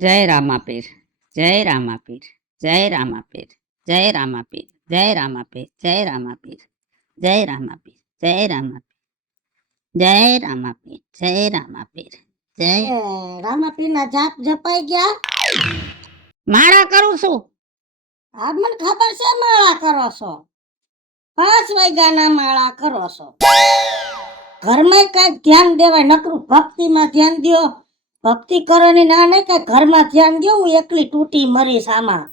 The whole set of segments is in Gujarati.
જય રામાપીર, જય રામાપીર, જય રામાપીર, જય રામાપીર, જય રામાપીર, જય રામાપીર, જય રામાપીર, જય રામાપીર, જય રામાપીર, જય રામાપીર, જય રામાપીરના જાપ જપાઈ ગયા. માળા કરું છું. આ મને ખબર છે માળા કરો છો. 5 વાગ્યાના માળા કરો છો. ઘરમાં કઈ ધ્યાન દેવાય, નકરું ભક્તિમાં ધ્યાન દ્યો. ભક્તિ કરવાની ના નહીં, કઈ ઘરમાં ધ્યાન દ્યો. હું એકલી તૂટી મરીશ આમાં.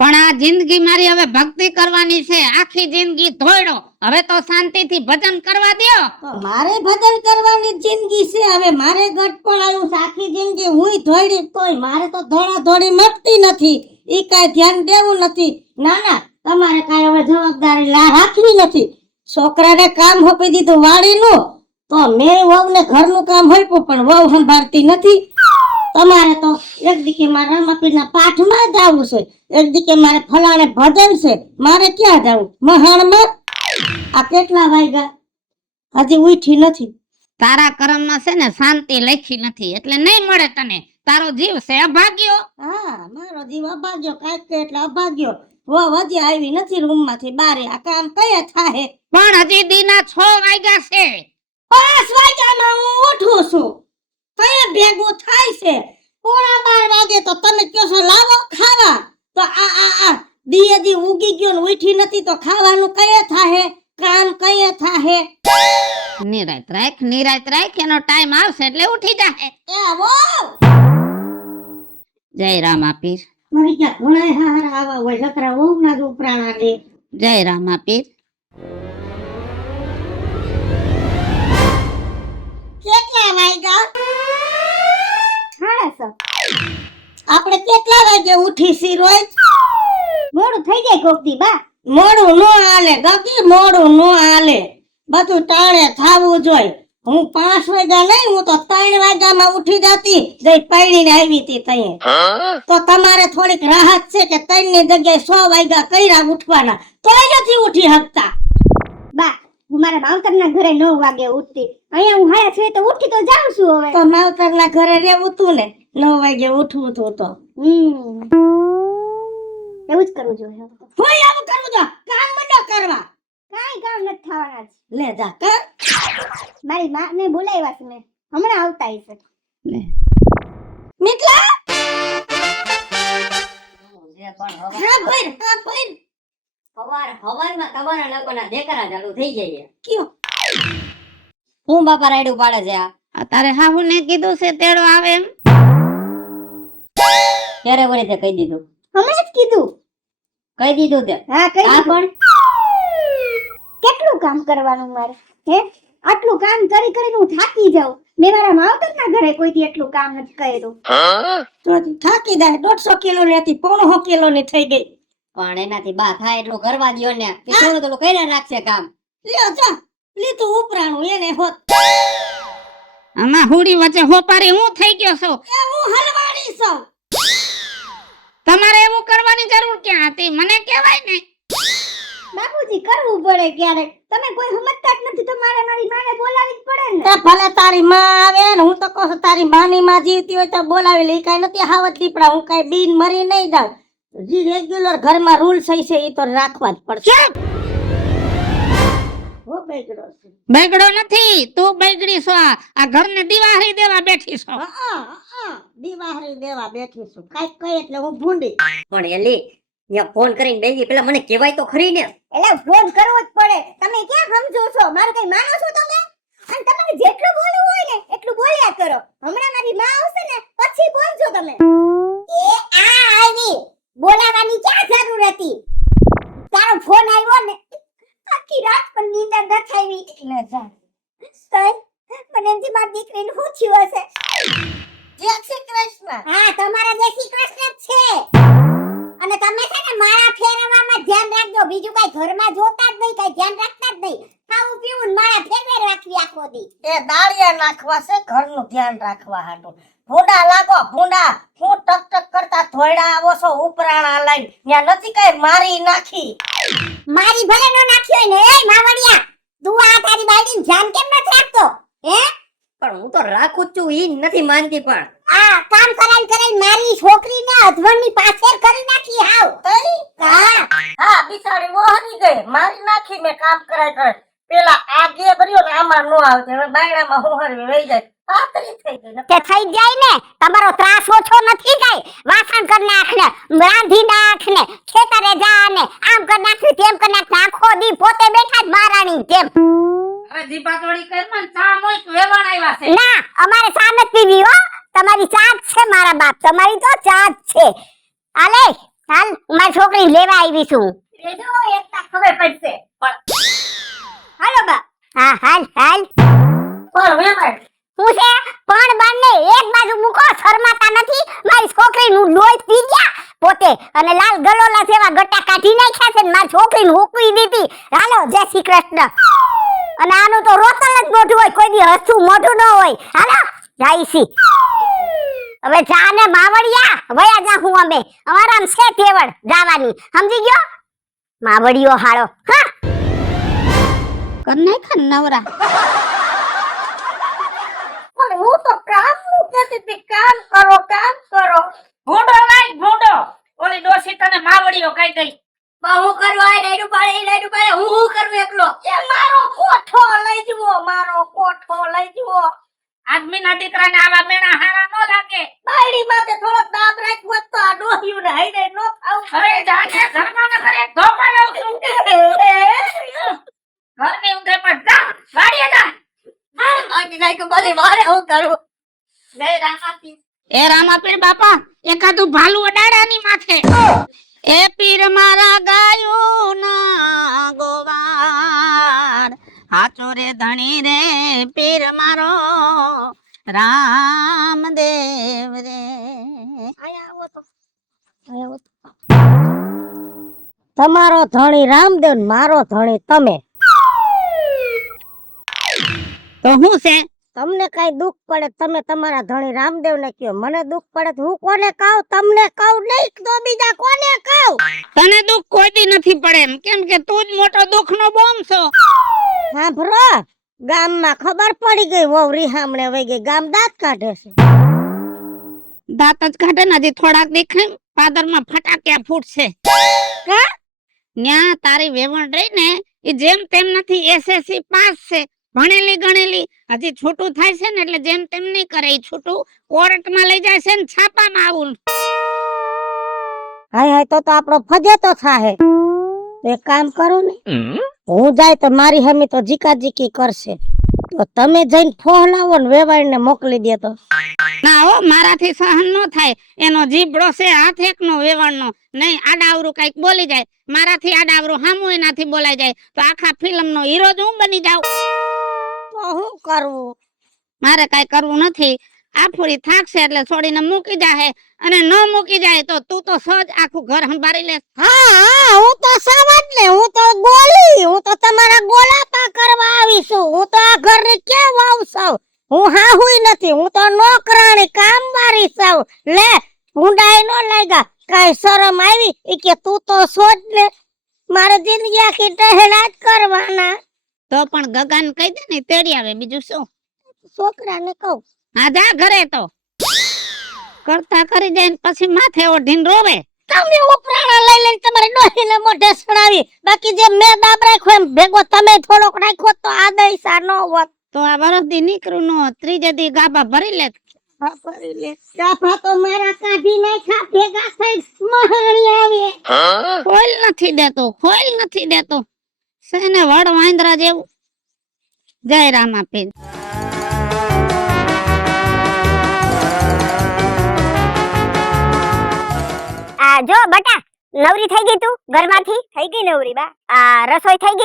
પણ આ જિંદગી મારી હવે ભક્તિ કરવાની છે. આખી જિંદગી ધોયડો, હવે તો શાંતિથી ભજન કરવા દ્યો. તો મારે ભજન કરવાની જિંદગી છે. હવે મારે ગટપણ આવ્યું છે. આખી જિંદગી હુંય ધોઈડી, તોય મારે તો ધોળા ધોળી મટતી નથી. ઈ કઈ ધ્યાન દેવું નથી. ના ના, તમારે કઈ હવે જવાબદારી રાખવી નથી. છોકરાને કામ સોંપી દીધું વાડીનું, તો મેં વહુને ઘરનું કામ સોંપ્યું, પણ વહુ સંભાળતી નથી. તમારે તો એક દીકે મારે રામાપીરના પાઠમાં જ આવવું છે, એક દીકે મારે ફલાણે ભજન છે. મારે ક્યાં જવું? મહાણમાં. આ કેટલા વાગ્યા? હજી ઉઠી નથી. તારા કર્મમાં છે ને શાંતિ લખી નથી, એટલે નહીં મળે તને. તારો જીવ છે અભાગ્યો. હા, મારો જીવ અભાગ્યો. કાંઈક કે એટલે અભાગ્યો. વહુ હજી આવી નથી રૂમમાંથી બારે. આ કામ કયા થાય? પણ હજી દીના 6 વાગ્યા છે. 5 વાગ્યામાં હું ઉઠું છું. કયા ભેગું થાય છે? 11:15 વાગે તો તમે કહો છો લાવો ખાવા. તો આ દીએ દી ઉગી ગયો ને ઉઠી નથી, તો ખાવાનું કયા થાય? કામ કયા થાય? નિરાત રાખ, એનો ટાઈમ આવશે એટલે ઉઠી જાહે. એ વહુ જય રામાપીર, મારી ક્યાં ઘણા હારા આવા હોય. જતરા વહુ ના જ ઉપરાણા દે. જય રામાપીર. કેટલા વાગ્યા? 6:30. આપણે કેટલા વાગે ઉઠી છી રોજ? મોડું થઈ જાય કોકદી બા. મોડું નો હાલે ગગી, મોડું નો હાલે. બધું ટાણે થાવું જોઈએ. હું 5 વાગ્યા નહીં, હું તો 3 વાગ્યામાં ઉઠી જતી. જઈ પૈણીને આવી હતી તઈએ. તો તમારે થોડીક રાહત છે કે 3 ની જગ્યાએ 100 વાગ્યા કર્યા ઉઠવાના, તોય નથી ઉઠી શકતા. બા, હું મારા માવતરના ઘરે 9 વાગે ઉઠતી. અહીંયા હું હાયા છે તો ઉઠી તો જાઉં છું હવે. તો માવતરના ઘરે રહેવું તું ને, 9 વાગે ઉઠવું તું તો. એવું જ કરવું જોઈએ. હું આવું કરું છું, કામ મંડો કરવા. કાઈ કામ નથી થવાના જ. લે જા કર. મારી માને બોલાવ્યા છે, મેં હમણાં આવતા હશે. મિતલા હા ભાઈ, હા ભાઈ. હવારમાં તમારા લોકોના દેકરા ચાલુ થઈ જાય. કયો? હું બાપા રાયડું પાડે છે આ તારે હાહુ ને કીધું છે તેડો આવે એમ? ક્યારે વળી તે કહી દીધું? હમણાં જ કીધું. કહી દીધું તે? હા, કહી આ દીધું. પણ કેટલું કામ કરવાનું મારે? હે, આટલું કામ કરી કરીને હું થાકી જાઉં. મેં મારા માવતરના ઘરે કોઈથી એટલું કામ નથી કર્યું. તો થાકી જાય. 150 કિલો ની હતી, 150 કિલો ની થઈ ગઈ. પણ એનાથી બા થાય એટલું કરવા દ્યો ને, કે થોડું થોડું કર્યા રાખશે કામ. લ્યો જા, લીધું ઉપરાણું એને હોત. આમાં હુડી વચ્ચે હોપારી હું થઈ ગયો છું. એ હું હલવાડી છું. તમારે એવું કરવાની જરૂર ક્યાં હતી? મને કહેવાય ને. બાપુજી, કરવું પડે ક્યારેક. તમે કોઈ સમજતા જ નથી તો મારે મારી માને બોલાવી જ પડે ને. એ ભલે તારી માં આવે ને, હું તો કહું છું તારી માની માં જીવતી હોય તો બોલાવી લે. કઈ નથી હાવત દીપડા. હું કઈ બીન મરી નહીં જાઉં. જે રેગ્યુલર ઘરમાં રૂલ સહી છે એ તો રાખવા જ પડશે. હો બેગડો છે. બગડો નથી, તું બગડી છો. આ ઘરને દિવાહરી દેવા બેઠી છો. દિવાહરી દેવા બેઠી છું. કઈક કહે એટલે હું ભૂંડી. પણ એલી ત્યાં ફોન કરીને બેસી પેલા મને કહેવાય તો ખરી ને. એટલે ફોન કરવો જ પડે. તમે ક્યાં સમજો છો? મારું કઈ માનો છો તમે? અને તમારે જેટલું બોલવું હોય ને એટલું બોલ્યા કરો. હમણાં મારી માં આવશે ને પછી બોલજો તમે. એ આ આવી બોલાવાની ક્યાં જરૂર હતી? તારો ફોન આવ્યો ને, આખી રાત પણ નીંદર ન થઈ. લે જા. તઈ મને એમથી મારી દીકરીને શું થયું હશે? જય શ્રી કૃષ્ણ. હા, તમારા જય શ્રી કૃષ્ણ જ છે. અને તમે છે ને માળા ફેરવવામાં ધ્યાન રાખજો. બીજું કઈ ઘરમાં જોતા જ નહીં, કઈ ધ્યાન રાખતા જ નહીં. ખાવું પીવું ને માળા ફેરવે રાખવી આખો દી. એ દાળિયા નાખવા છે, ઘરનું ધ્યાન રાખવા હાટું. ભૂંડા લાગો ભૂંડા. હું ટક ટક કરતા ધોયડા આવો છો ઉપરાણા લઈને. ત્યાં નથી કઈ મારી નાખી. મારી ભલે નો નાખ્યો ને. એ માવડિયા, તું આ તારી બાઈડીને ધ્યાન કેમ નથી રાખતો? હે, પણ હું તો રાખું જ છું, ઈ નથી માનતી. પણ આ કામ કરાઈ મારી છોકરીને અધવણની પાછળ કરી નાખી હાવ હા હા બિચારી મોહરી ગઈ મારી નાખી મેં કામ કરાય કરે પેલા આ જે કર્યો ને આમાં નો આવતે હવે બાયણામાં હું હરવી વહી જાય પાતળી થઈ ગઈ ને તે થઈ જાય ને તમારો ત્રાસ ઓછો નથી કઈ વાસણ કર નાખ ને રાંધી નાખ ને ખેતરે જા ને આમ કર નાખ ને તેમ કર નાખ ને આખો દી પોતે બેઠા જ મહારાણી તેમ હવે જીપાતોડી કર મને ચા મોય વેવાણ આવ્યા છે ના અમારે ચા નથી પીવી હો તમારી ચા જ છે મારા બાપ તમારી તો ચા જ છે હાલે હાલ મારી છોકરી લેવા આવી છું લેજો એકતા ખબર પડશે હાલો બા હા હાલ હાલ પણ વેવાય હું છે પણ બાને એક બાજુ મૂકો શરમાતા નથી મારી છોકરીનું લોહી પી ગયા પોતે અને લાલ ગલોલા જેવા ગટા કાઢી નાખ્યા છે ને મારી છોકરીને હુકવી દીધી હાલો જય શ્રી કૃષ્ણ અને આનું તો રોતલ જ મોઢું હોય કોઈ દી હસતું મોઢું ન હોય હાલો જાય છી હવે જા ને માવડિયા વયા જા હું અમે અમારા આમ છે તેવડ જાવાની સમજી ગયો માવડિયો હાળો હા કર નાખ નવરા પણ હું તો કામ નું કહેતી હતી કામ કરો ભૂંડો લાઈ ભૂંડો ઓલી ડોસી તને માવડીઓ કહી ગઈ હું કરવા ડાયરું પાડે હું કરું એકલો એ મારો કોઠો લઈ જવો આદમીના દીકરાને આવા મેણા હારા નો લાગે બાયડી માથે થોડો દાબ રાખ્યો તો આ ડોહ્યું ને હૈડે નો થાવ અરે જાને ઘરમાં ન કરે ધોકા લઉં છું ઘરની ઊંઘે પણ જા વાડીએ જા હું કરું જય રામાપીર એ રામાપીર બાપા એકાદું ભાલું અડાડાની માથે એ પીર મારા ગાયો ના ગોવાર હાચો રે ધણી રે પીર મારો રામદેવ રે તમારો ધણી રામદેવ ને મારો ધણી તમે તો હું છે તમને કઈ દુઃખ પડે તમે તમારા ધણી રામદેવ ને કયો મને દુઃખ પડે તો હું કોને કહું તમને કહું નહીં તો બીજા કોને કહું તને દુઃખ કોઈ દી નથી પડે એમ કેમ કે તું જ મોટો દુઃખ નો બોમ્બ છો હા ભરો ગામમાં ખબર પડી ગઈ વહુ રીહામણે વહી ગઈ ગામ દાંત કાઢે છે દાંત જ કાઢે ને હજી થોડાક દેખાય પાદરમાં ફટાક્યા ફૂટશે કા ન્યા તારી વેવણ રહી ને એ જેમ તેમ નથી એસએસસી પાસ છે ભણેલી ગણેલી હજી છૂટું થાય છે ને એટલે જેમ તેમ નહીં કરે ઈ છૂટું કોર્ટમાં લઈ જાય છે ને છાપામાં આવું હાય હાય તો આપણો ફજે તો થાહે એક કામ કરું ને હું જાય તો મારી હમી તો જીકાજીકી કરશે તો તમે જઈને ફોહલાવો ને વેવાઈને મોકલી દે તો ના હો મારાથી સહન ન થાય એનો જીભડો છે હાથ એકનો વેવણનો નહીં આડાવરું કઈક બોલી જાય મારાથી આડાવરું હામું એનાથી બોલાઈ જાય તો આખા ફિલ્મનો હીરો જ હું બની જાઉં તો હું કરવું મારે કઈ કરવું નથી આ ફૂરી થાકશે એટલે છોડીને મૂકી જાહે અને ન મૂકી જાય તો તું તો સજ આખું ઘર સંભાળી લે હા હા હું તો સમજ ને હું તો ગોલી હું તો તમારા ગોલાપા કરવા આવી છું હું તો આ ઘરની કેમ આવસવ હું હા હુઈ નથી હું તો નોકરાણી કામવાળી છું લે ભૂંડાઈ નો લાગ્યા કાઈ શરમ આવી ઈ કે તું તો સોચ ને મારે જિંદગી આખી ટહેલા જ કરવાના તો પણ ગગાને કહી દે ને તેડી આવે બીજું શું છોકરાને કહું હા જા ઘરે તો કરતા કરી જાય ને પછી માથે ઓઢીને રોવે તમે ઉપરાણા લઈ લઈને તમારે ડોહીને મોઢે સડાવી બાકી જે મેં દાબ રાખ્યો એમ ભેગો તમે થોડોક રાખ્યો તો આ દઈસા નો હોત તો આ વરસદી નીકળું નો ત્રીજે દી ગાભા ભરી લે ગાભા તો મારા કાઢી નાખ્યા ભેગા થઈ મહાણી આવે ખોલ નથી દેતો સેને વડ વાંદરા જેવું જય રામાપીર આ જો બટા નવરી થઈ ગઈ તું ઘરમાંથી થઈ ગઈ નવરી બા આ રસોઈ થઈ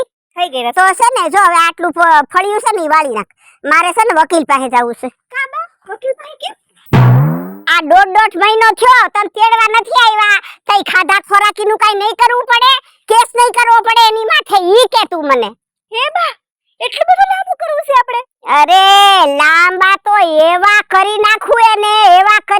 ગઈ તો છે ને જો હવે આટલું ફળિયું છે ને ઈ વાળી નાખ મારે છે ને વકીલ પાસે જવું છે કા બા વકીલ પાસે કેમ આ દોઢ મહિનો થયો તને તેડવા નથી આવ્યા કઈ ખાધા ખોરાકીનું કઈ નહીં કરવું પડે કેસ નહીં કરવો પડે એની માથે ઈ કે તું મને હે બા એટલું બધું લાંબુ કરવું છે આપણે અરે લાંબા તો એવા કરી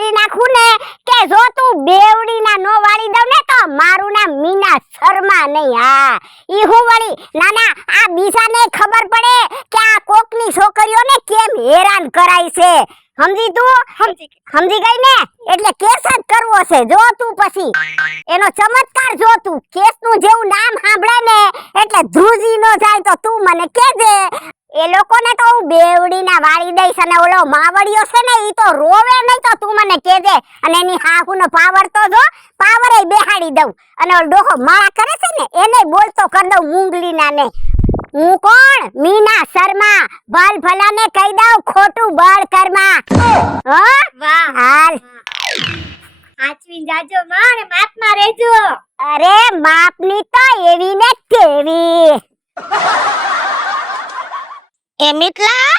નાખું ને કે જો તું બેવડીના નો વાળી દઉં ને તો મારું નામ મીના શર્મા નહીં હા ઈ હું વળી નાના આ બીજાને ખબર પડે કે આ કોકની છોકરીઓને કેમ હેરાન કરાય છે સમજી તું સમજી ગઈ ને એટલે કેસ જ કરવો છે જો તું પછી એનો ચમત્કાર જો તું કેસ નું જેવું નામ સાંભળે ને એટલે ધ્રુજી નો જાય તો તું મને કહેજે એ લોકોને તો હું બેવડીના વાળી દઈશ અને ઓલો માવડિયો છે ને ઈ તો રોવે નહીં તો તું મને કહેજે અને એની હાહુનો પાવર તો જો પાવર એ બેહાડી દઉં અને ઓલો ડોહો માળા કરે છે ને એને બોલતો કરી દઉં મૂંગલીના ને હું કોણ મીના શર્મા બલ ભલાને કહી દઉં ખોટું બળ કર્મા વાહ હાલ આચવી જાજો માં અને માપમાં રહેજો અરે માપની તો એવી ને કેવી એ મિતલા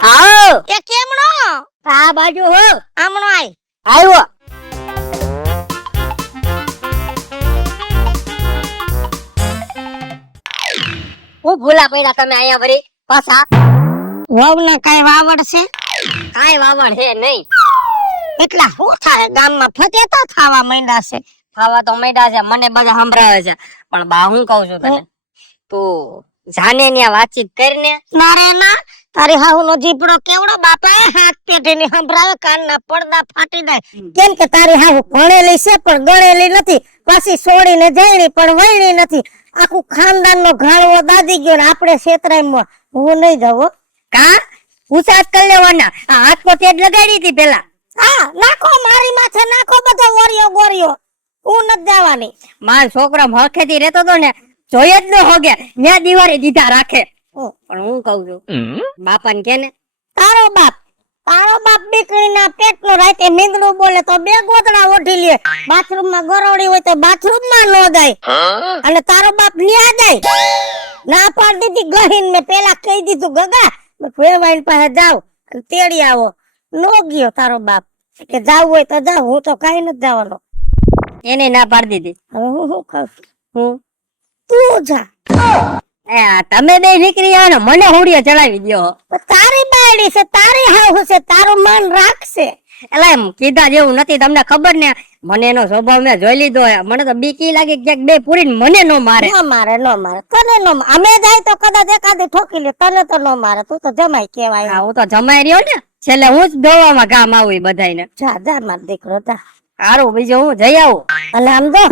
આવો એ કેમણો આ બાજુ હો આમણો આવ્યો હું ભૂલા પડ્યા તમે અહીંયા વળી પાછા વહુને કઈ વાવડ છે કાઈ વાવણ હે નહીં એટલા હું થાય ગામમાં ફતેતા થાવા માંડ્યા છે ખાવા તો મેડા છે મને બધા સંભળાવે છે પણ બા હું કહું છું તને તું જાને ત્યાં વાતચીત કરીને ના રે ના તારી હાહુનો જીભડો કેવડો બાપાએ હાથ પેઢીને સંભળાવે કાનના પડદા ફાટી જાય કેમ કે તારી હાહુ ભણેલી છે પણ ગણેલી નથી પાછી સોડીને જઈણી પણ વળણી નથી આખું ખાનદાનનો ઘાણવો દાદી ગયો ને આપણે છેતરાઈમાં હું નહીં જાઉં કા ઉસાસ કરી લેવાના આ હાથ પર તેજ લગાડી હતી પેલા હા નાખો મારી માથે નાખો બધો વરિયો ગોરિયો હું નથી જવાની મારો છોકરો હળખેથી રહેતો હતો ને જોઈ જ ન હોગે ન્યા દિવાળી દીધા રાખે પણ હું કહું છું બાપાને કે ને તારો બાપ દીકરીના પેટનો રાતે નીંદડું બોલે તો બે ગોદડા ઓઢી લે બાથરૂમમાં ગરોળી હોય તો બાથરૂમમાં ન જાય અને તારો બાપ ન્યા જાય ના પાડી દીધી ગહીન મેં પેલા કહી દીધું ગગા વેવાઈન પાસે જાવ અને તેડી આવો નો ગયો તારો બાપ કે જાવ હોય તો જાવ હું તો કઈ નથી જવાનો એને ના પાડી દીધી હવે હું શું ખાવ હું તું જા તમે બે નીકળી આવો ને મને હોડીઓ ચડાવી દો તારી બાયડી છે તારી હાવ છે તારું મન રાખશે એટલે એમ કીધા જેવું નથી તમને ખબર ને મને એનો સ્વભાવ મેં જોઈ લીધો મને તો બીકી લાગે ક્યાંક બે પૂરીને મને નો મારે ન મારે તને નો અમે જાય તો કદાચ એકાદી ઠોકી લે તને તો નો મારે તું તો જમાઈ કેવાય હું તો જમાઈ રહ્યો ને છેલ્લે હું જ દોવામાં ગામ આવું બધાને જા જા માર દીકરો જા સારું બીજું હું જઈ આવું અને આમ જો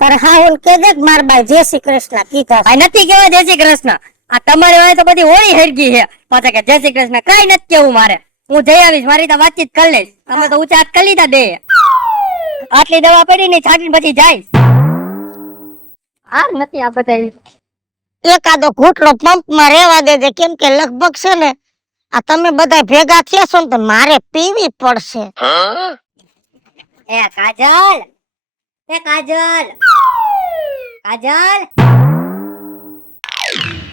તારે હાહુલ કે દે માર બાઈ જય શ્રી કૃષ્ણ કીધા ભાઈ નથી કેવા જય શ્રી કૃષ્ણ આ તમારી વાય તો બધી હોળી હરગી છે પાછા કે જય શ્રી કૃષ્ણ કઈ નથી કેવું મારે હું જઈ આવીશ મારી તો વાતચીત કરી લઈશ તમે તો ઊંચા હાથ કરી લીધા બે આટલી દવા પડી ને છાંટીને પછી જાય આ નથી આ બધા એકાદો ઘૂંટડો પંપમાં રેવા દેજે કેમ કે લગભગ છે ને આ તમે બધા ભેગા થયા છો ને તો મારે પીવી પડશે એ કાજલ કાજલ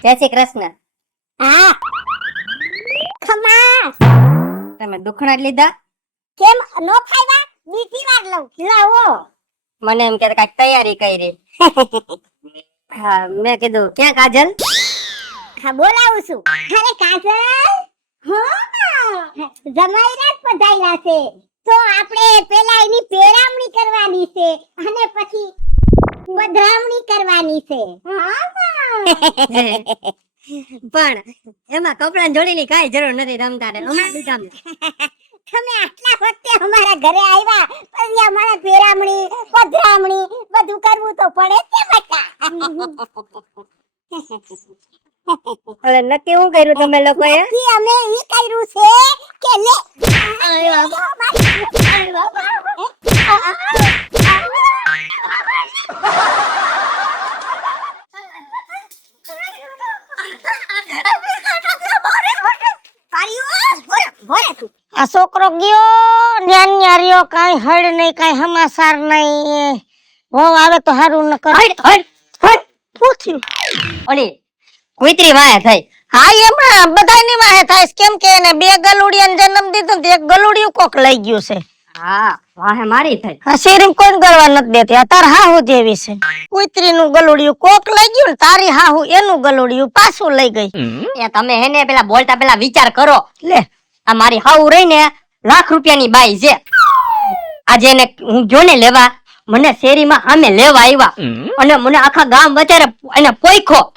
જય શ્રી કૃષ્ણ હા ખમા તમે દુખણા જ લીધા કેમ નો ખાઈવા બીજી વાર લઉં લાવો મને એમ કે કઈક તૈયારી કરી હા મેં કીધું ક્યાં કાજલ હા બોલાવું છું અરે કાજલ હા જમાઈ રાત પધાર્યા છે તો આપણે પેલા એની પેરામણી કરવાની છે અને પછી પધરામણી કરવાની છે પણ એમાં કપડા જોડીની કાઈ જરૂર નથી રમતા ને અમે લીધા તમે આટલા વખતે અમારા ઘરે આવ્યા પછી અમારે પેરામણી પધરામણી બધું કરવું તો પડે જ ને બટા અરે નક્કી હું કર્યું તમે લોકોએ અમે ઈ કર્યું છે કે લે આ છોકરો ગયો ન્યા રહ્યો કાઈ હળ નહીં કાઈ સમાચાર નહીં હો આવે તો હારું ન કર પૂછ્યું ઓલી કુઈતરી વાય થઈ હા એમાં બધાની વાહે થાય છે. કેમ કે એને બે ગલુડિયાને જન્મ દીધો ને એક ગલુડિયું કોક લઈ ગયું છે હા વાહે મારી થઈ હા શેરીમ કોઈ ગળવા નથી દેતી આ તાર હાહુ જેવી છે કુઈતરીનું ગલુડિયું કોક લઈ ગયું ને તારી હાહુ એનું ગલુડિયું પાછું લઈ ગઈ એ તમે હેને પેલા બોલતા પેલા વિચાર કરો લે આ મારી હાઉ રહી ને લાખ રૂપિયાની બાઈ છે આજે એને હું જો ને લેવા મને શેરીમાં સામે લેવા આવ્યા અને મને આખા ગામ વચારે એને પોઈખો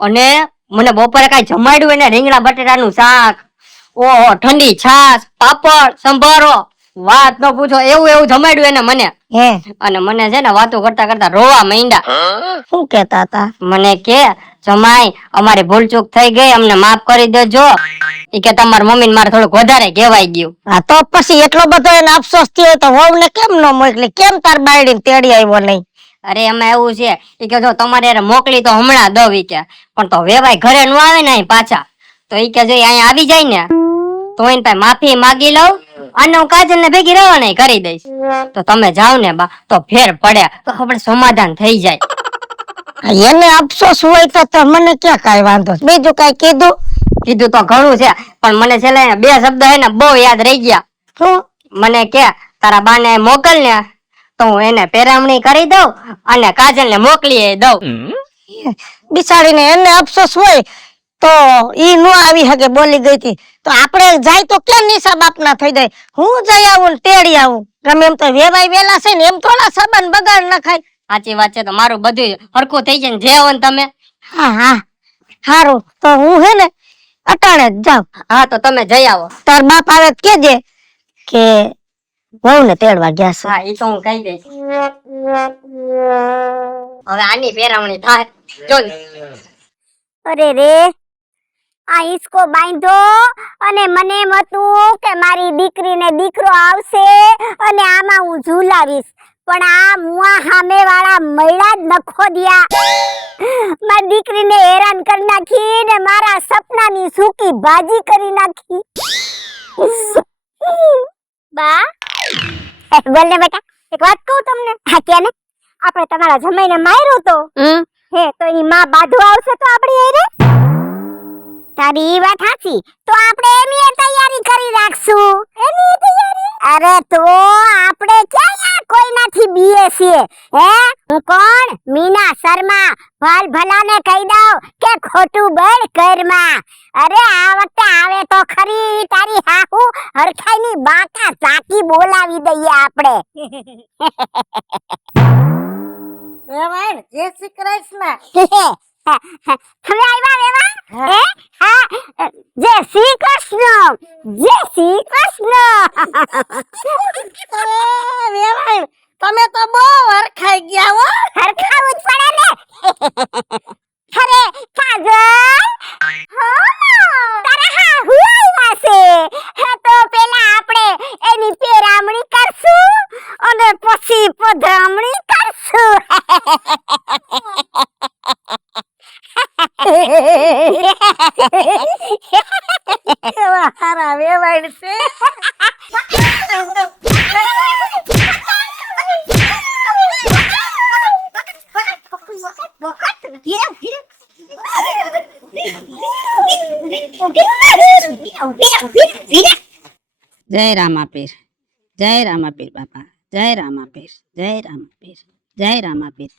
અને મને બપોરે કઈ જમાડ્યું એને રીંગણા બટેટાનું શાક ઓહો ઠંડી છાશ પાપડ સંભારો વાત ન પૂછો, એવું એવું જમાડ્યું એને મને. હે અને મને છે ને વાતો કરતા કરતા રોવા માંડ્યા. શું કેતા હતા? મને કે જમાઈ અમારી ભૂલચૂક થઈ ગઈ, અમને માફ કરી દેજો. ઈ કે તમારી મમ્મી મારે થોડુંક વધારે કહેવાય ગયું. હા તો પછી એટલો બધો એને અફસોસ થયો તો વહુને કેમ ન મોકલી? કેમ તાર બાયડીને તેડી આવ્યો નહીં? અરે એમાં એવું છે, ઈ કે જો તમારે હારે મોકલી તો હમણાં દઉં ઈ કે, પણ તો વેવાય ઘરે ન આવે ને અહીં પાછા, તો ઈ કે જો અહીંયા આવી જાય ને તો એને પાસે માફી માગી લઉં અને હું કાજલ ને ભેગી રહેવાના કરી દઈશ. તો તમે જાઓ ને બા તો ફેર પડે તો આપણે સમાધાન થઈ જાય. એને અફસોસ હોય તો મને ક્યાં કાંઈ વાંધો છે? બીજું કાંઈ કીધું? કીધું તો ઘણું છે, પણ મને છેલ્લે બે શબ્દ હે ને બહુ યાદ રહી ગયા. શું? મને કે તારા બાને મોકલ ને તો હું એને પેરામણી કરી દઉં અને કાજલ ને મોકલી દઉં. બિચારીને એને અફસોસ હોય તો ઈ નો આવી હકે, બોલી ગઈ હતી તો આપણે જાય તો કેમ નિશા બાપના થઈ જાય? હું જઈ આવું ને તેડી આવું, ગમે એમ તો વેવાય વેલા છે ને એમ થોડા સંબંધ બગાડ નખાય. સાચી વાત છે, તો મારું બધું હરખું થઈ જાય ને જે હોય ને તમે. હા હા હારું, તો હું હે ને અટાણે જ જાઉં. હા તો તમે જઈ આવો. તાર બાપ આવે તો કેજે કે વહુ ને તેડવા ગયા છે. હા એ તો હું કહી દઈશ. હવે આની પેરામણી થાય જો ને. અરે રે આ ઈસકો બાંધો અને મને એમ હતું કે મારી દીકરીને દીકરો આવશે અને આમાં હું ઝૂલાવીશ, પણ આ મુઆ સામે વાળા મૈડા જ નખો દિયા. મારી દીકરીને હેરાન કરી નાખી ને મારા સપનાની સૂકી ભાજી કરી નાખી. બા બોલ ને બેટા, એક વાત કહું તમને. હા કે ને, આપણે તમારા જમાઈને માર્યો તો હે તો એની માં બાંધવા આવશે તો આપણી હારે? તારી વાત સાચી, તો આપણે એની તૈયારી કરી રાખશું. એની તૈયારી? અરે તો આપણે ક્યાં કોઈનાથી બીએ છીએ? હે હું કોણ? મીના શર્મા. ભલ ભલાને કહી દઉં કે ખોટું બોલ કરમાં. અરે આ વખતે આવે તો ખરી તારી હાહુ હરખાઈની બાકા ચાકી બોલાવી દઈએ આપણે. વેવાય જય શ્રી કૃષ્ણ. તમે આવ્યા વેવા? હે હા, જય શ્રી કૃષ્ણ, જય શ્રી કૃષ્ણ. વેવાય તમે તો બહુ હરખાઈ ગયા હો. હરખાવું જ પડે ને. અરે કાજલ, તારા હાહુ આવ્યા છે. હા તો પેલા આપણે એની પેરામણી કરશું અને પછી પધરામણી કરશું. કેવા હારા વેવાય છે. જય રામાપીર, જય રામાપીર બાપા, જય રામાપીર, જય રામાપીર, જય રામાપીર.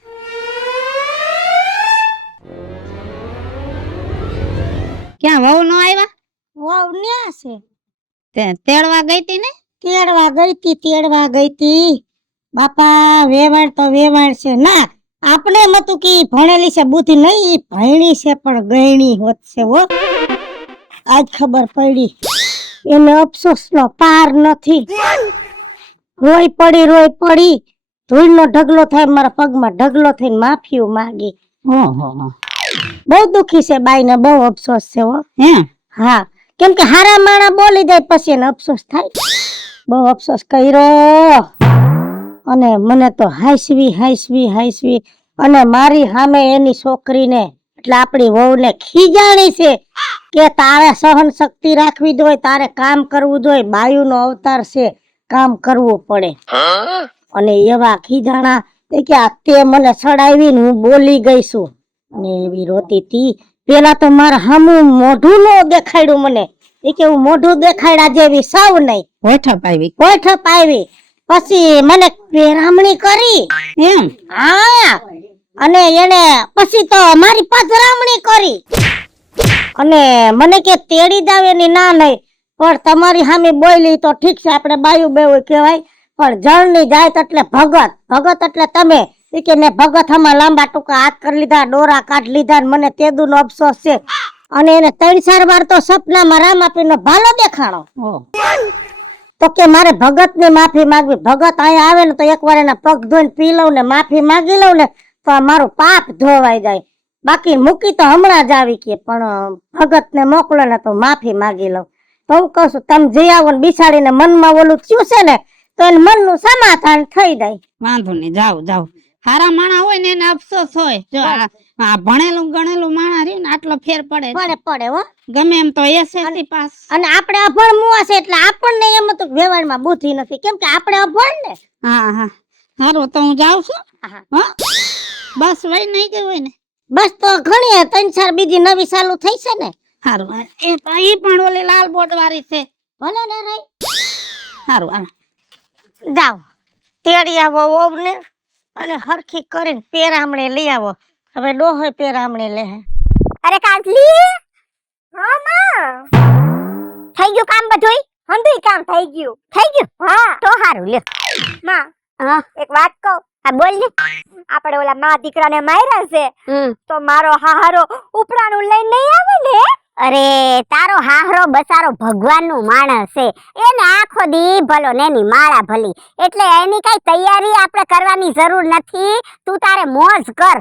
ક્યાં વહુ નો આવ્યા? વહુ ન્યા છે. તેડવા ગઈ તી ને? તેડવા ગઈ તી બાપા. વેવાણ તો વેવાણ છે ના, આપણે મતું કે ભણેલી છે બુદ્ધિ નહીં, ભણી છે પણ ગયણી હોત છે હો. આજ ખબર પડી એને અફસોસ નો પાર નથી. રોઈ પડી ધૂળનો ઢગલો થાય મારા પગમાં, ઢગલો થઈને માફી માંગી. ઓહો, બહુ દુખી છે બાઈ ને, બહુ અફસોસ છે હો. હે હા, કેમ કે હારા માણા બોલી જાય પછી એને અફસોસ થાય. બહુ અફસોસ કર્યો અને મને તો હાઈસવી અને મારી સામે એની છોકરીને એટલે આપણી વહુને ખીજાણી છે કે તારે સહન શક્તિ રાખવી જોઈએ, તારે કામ કરવું જોઈએ, બાયુનો અવતાર છે, કામ કરવું પડે. અને એવા ખીજાણા કે આ તે મને ચડાવીને હું બોલી ગઈ છું અને એવી રોતી હતી. પેલા તો મારા હામું મોઢું નો દેખાડ્યું મને, એ કે હું મોઢું દેખાડ્યા જેવી સૌ નહીં. ઓઠપ આવી કોઠપ આવી પછી મને પેરામણી કરી. એમ? હા, અને એને પછી તો મારી પધરામણી કરી અને મને કે તેડી દાવ એની ના નહીં, પણ તમારી સામે બોલી તો ઠીક છે, આપણે બાયુ બેવું કહેવાય, પણ જળની જાય એટલે ભગત એટલે તમે. એ કે મેં ભગત હમણાં લાંબા ટૂંકા હાથ કરી લીધા, ડોરા કાઢ લીધા, મને તેદુનો અફસોસ છે. અને એને 3-4 વાર તો સપનામાં રામાપીરનો ભાલો દેખાણો. ઓહ, તો કે મારે ભગત ને માફી માંગવી. ભગત અહીંયા આવે ને તો એકવાર એના પગ ધોઈને પી લઉં ને માફી માંગી લઉં ને તો આ મારું પાપ ધોવાઈ જાય. બાકી મૂકી તો હમણાં જ આવી કે પણ ભગત ને મોકલો ને તો માફી માંગી લઉં. તો હું કહું છું તમે જઈ આવો ને બિસાડીને મનમાં ઓલું થયું છે ને તો એને મનનું સમાધાન થઈ જાય. વાંધો નહીં, જાવ જાવ. હારા માણા હોય ને એને અફસોસ હોય. જો આ ભણેલું ગણેલું માણા રહ્યું ને આટલો ફેર પડે. પડે હો. ગમે એમ તો SSC પાસ. અને આપણે અભણ મુવા છે એટલે આપણને એમ હતું વ્યવહારમાં બુદ્ધિ નથી કેમ કે આપણે અભણ ને. હા હા, સારું તો હું જાઉં છું. હા. હા, બસ વઈ નહીં ગઈ હોય ને. બસ તો ઘણી 3-4 બીજી નવી ચાલુ થઈ છે ને. સારું, એ પણ ઓલી લાલ બોર્ડ વાળી છે. ભલે ને રહી સારું, હાલ. જાઓ તેડી આવો ઓવને અને હરખી કરીને પેરામણે લઈ આવો. હવે ડોહોય પેરામણે લે. અરે કાજલી, હા માં, થઈ ગયું કામ બધુંય? હંધુય કામ થઈ ગયું. હા તો હારું લે. માં, હા એક વાત કહું. હા બોલ ને. આપણે ઓલા મા દીકરાને માર્યા છે તો મારો હાહારો ઉપરાનું લઈને નહીં આવે ને? અરે તારો હાહરો બસારો ભગવાનનું માણસ છે, એને આખો દી ભલો ને એની માળા ભલી, એટલે એની કઈ તૈયારી આપણે કરવાની જરૂર નથી. તું તારે મોજ કર.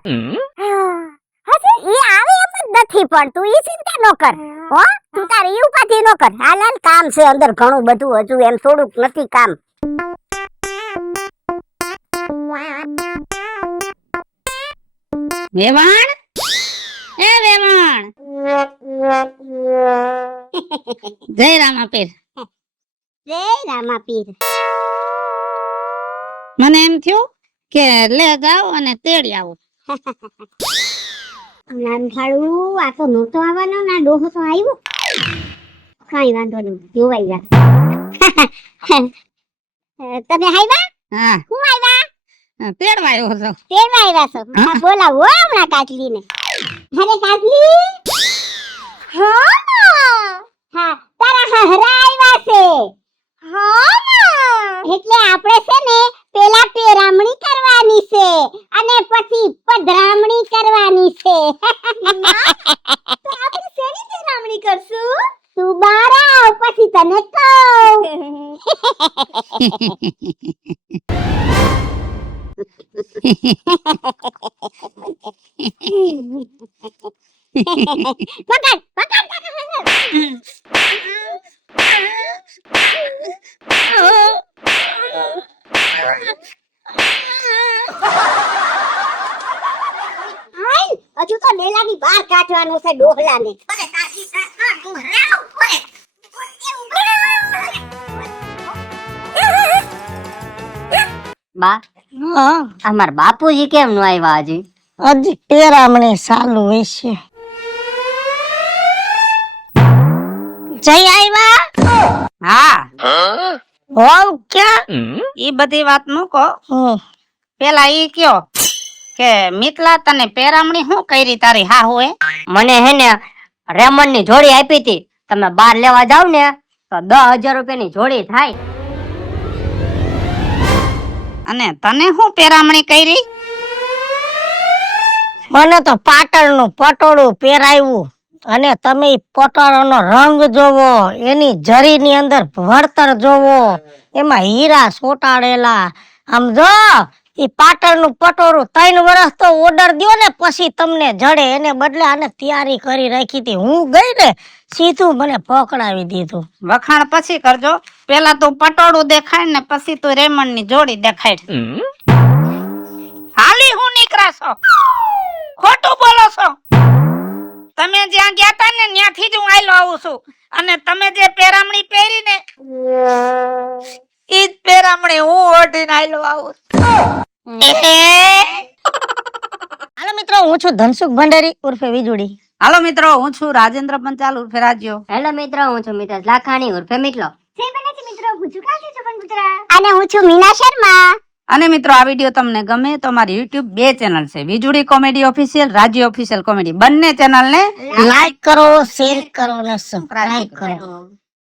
હશે ઈ આવે એમ જ નથી પણ તું ઈ ચિંતા ન કર હો. તું તારે ઈ ઉપાધિ ન કર. હાલ હાલ કામ છે અંદર ઘણું બધું, હજુ એમ થોડુંક નથી કામ. વેવાણ, એ વેવાણ. જય રામાપીર. જય રામાપીર. મને એમ થયું કે લે જાઓ અને તેડી આવો. નાનખાડું આ તો નહોતો આવવાનો ના ડોહો તો આવ્યો. કાંઈ વાંધો નહીં, જોવાઈ જા. તમે આવ્યા? હા, હું આવ્યા? તેડવા આવ્યો છો. તેડવા આવ્યા છો? હા. હા બોલાવો હમણાં કાજલીને. અરે કાજલી, હા હા તારા હહરા આવ્યા છે. હા એટલે આપણે છે ને પેલા પેરામણી કરવાની છે અને પછી પધરામણી કરવાની છે. તો આપણે શેની પેરામણી કરશું? તું બહાર આવ પછી તને કહું. પકડ હજુ તો ડેલાની બહાર કાઢવાનું છે ડોહલાને. બા, હા અમાર બાપુજી કેમ નો આવ્યા હજી? હજી પેરામણી ચાલુ હોય છે. જય આવ્યા? હા, હોવ ક્યાં? ઈ બધી વાત મૂકો. હમ. પેલા ઈ કયો કે મિતલા તને પેરામણી શું કરી તારી હાહુએ? મને હે ને રેમંડ ની જોડી આપી હતી. તમે બાર લેવા જાવ ને તો 10,000 રૂપિયાની જોડી થાય. અને તને શું પેરામણી કરી? મને તો પાટણનું પટોળું પહેરાવ્યું અને તમે ઈ પટોળાનો રંગ જોવો, એની જરીની અંદર વળતર જોવો, એમાં હીરા સોટાડેલા. આમ જો ઈ પાટણનું પટોળું 3 વર્ષ તો ઓર્ડર દ્યો ને પછી તમને જડે, એને બદલે આને તૈયારી કરી રાખી હતી. હું ગઈ ને સીધું મને પકડાવી દીધું. વખાણ પછી કરજો. પેલા તું પટોળું દેખાડ ને પછી તું રેમંડ ની જોડી દેખાડ. હાલી હું નીકળા છો? ખોટું બોલો છો. તમે જ્યાં ગયા તા ને ત્યાંથી જ હું આયલો આવું છું. અને તમે જે પેરામણી પહેરી ને ઈ જ પેરામણી હું ઓઢીને આયલો આવું છું. હાલો મિત્રો, હું છું ધનસુખ ભંડારી ઉર્ફે વીજળી. હાલો મિત્રો, હું છું રાજેન્દ્ર પંચાલ ઉર્ફે રાજ્યો. હેલો મિત્રો, હું છું મિતેશ લાખાણી ઉર્ફે મિતલો. અને હું છું મીના શર્મા. અને મિત્રો, આ વિડીયો તમને ગમે તો મારી YouTube 2 ચેનલ છે, વીજળી કોમેડી ઓફિશિયલ, રાજ્ય ઓફિશિયલ કોમેડી. બંને ચેનલ ને લાઈક કરો, શેર કરો અને સબસ્ક્રાઇબ કરો.